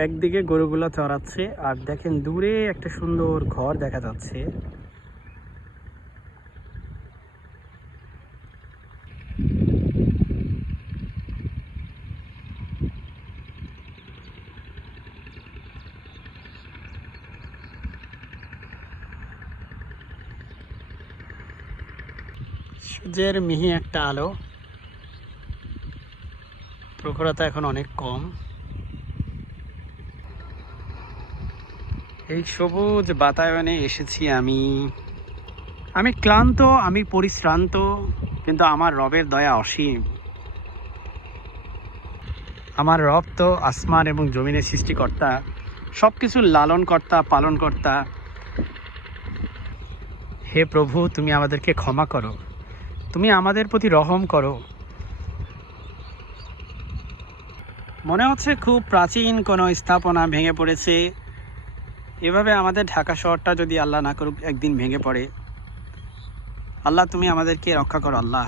একদিকে গরুগুলা চড়াচ্ছে, আর দেখেন দূরে একটা সুন্দর ঘর দেখা যাচ্ছে। সূর্যের মিহি একটা আলো। প্রখরতা এখন অনেক কম। এই সবুজ বাতায়নে এসেছি আমি। আমি ক্লান্ত, আমি পরিশ্রান্ত, কিন্তু আমার রবের দয়া অসীম। আমার রব তো আসমান এবং জমিনের সৃষ্টিকর্তা সব কিছুর লালনকর্তা, পালনকর্তা। হে প্রভু, তুমি আমাদেরকে ক্ষমা করো। তুমি আমাদের প্রতি রহম করো। মনে হচ্ছে খুব প্রাচীন কোনো স্থাপনা ভেঙে পড়েছে। এভাবে আমাদের ঢাকা শহরটা যদি আল্লাহ না করুক, একদিন ভেঙে পড়ে। আল্লাহ, তুমি আমাদেরকে রক্ষা করো, আল্লাহ।